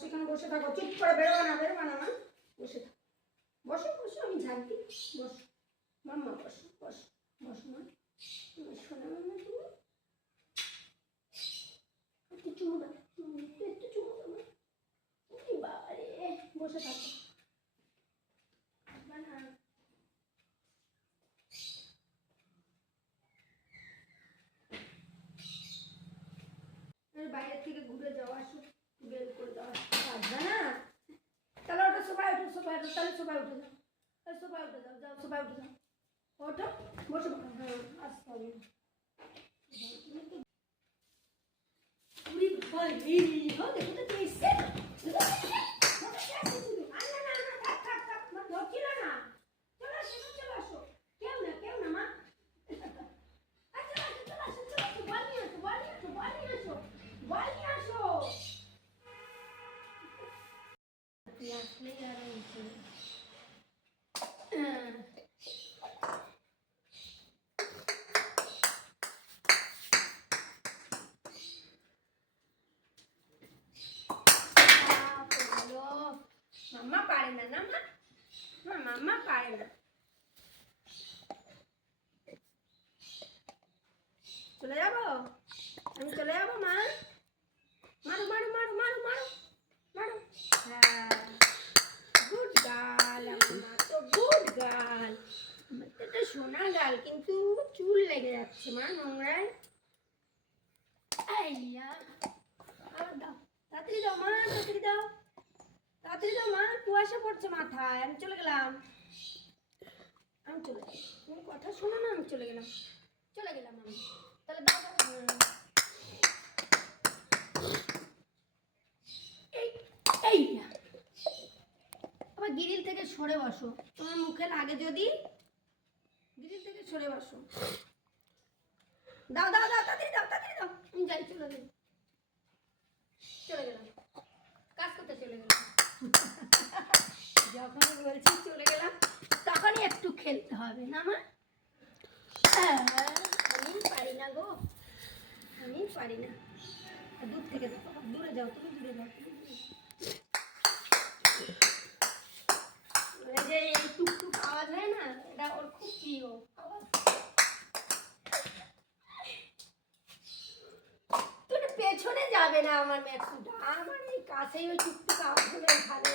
সেখানে বসে থাকো। চুপ করে, বেরোবা না বেরোবা না, মা। বসে থাকো। বসো বসো, আমি ঝাঁক দিই বসো। মাম্মা, বসো বসো বসো, মা। শোনা, মাম্মা, তুমি। একটু চুমু দাও একটু চুমু দাও বাবারে, বসে থাকো। বাইরে থেকে ঘুরে যাওয়া সবাই উঠে যাও। সবাই উঠে যাও যাও সবাই উঠে যাও। ওঠো, বসো। আসতে হবে। না। উড়ি ভয় এই হো দেখো তো কে এসছে দেখো তো কে এসছে? দেখো কে আসছে শুধু। আর না না না থাক থাক থাক মা ধরছিল না চলে আসো চলে আসো কেউ না কেউ না মা আর চলে আসো চলে আসো চলে আসো বল নিয়ে আসো বল নিয়ে আসো বল নিয়ে আসো বল নিয়ে আসো তুই আসলেই আর আমি চলে হ্যাঁ মাম্মা পারে না না মা মা মাম্মা পারে না চলে যাব আমি চলে যাব মা মারো মারো মারো মারো মারো মারো হ্যাঁ গুড গার্ল আমার মা তো গুড গার্ল আমার তো একটা সোনা গাল কিন্তু চুল লেগে যাচ্ছে মা নোংরায় আইয়া আর দাও তাড়াতাড়ি দাও মা তাড়াতাড়ি দাও তাড়াতাড়ি দাও মা কুয়াশা পড়ছে মাথায়, আমি চলে গেলাম। আমি চলে গেলাম। কথা শোনো না, আমি চলে গেলাম। চলে গেলাম আমি। তাহলে দাও। এই। আবার গিরিল থেকে সরে বসো। তোমার মুখে লাগে যদি গিরিল থেকে সরে বসো। দাও দাও দাও, তাড়াতাড়ি দাও তাড়াতাড়ি দাও। যাই, চলে গেলাম চলে গেলাম কাজ করতে চলে গেলাম যখনই বলছি চলে গেলাম। তখনই একটু খেলতে হবে না মা? হ্যাঁ, আমি পারি না গো। আমি পারি না। দূর থেকে দূরে যাও তুমি দূরে যাও যে এই টুকটুক আওয়াজ হয় না এটা ওর খুব প্রিয় আওয়াজ। পেছনে যাবে না আমার ম্যাক্সুটা। আমার এই কাছেই ওই টুকটুক আওয়াজ হলে ভালো।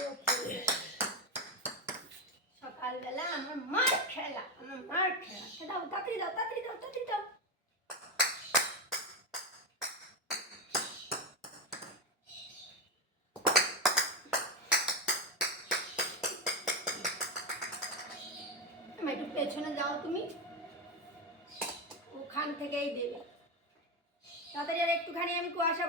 খেলা দাও তাড়াতাড়ি দাও তাড়াতাড়ি দাও তাড়াতাড়ি দাও একটু পেছনে যাও তুমি ওখান থেকেই দেবে। তাড়াতাড়ি আর একটুখানি আমি কুয়াশা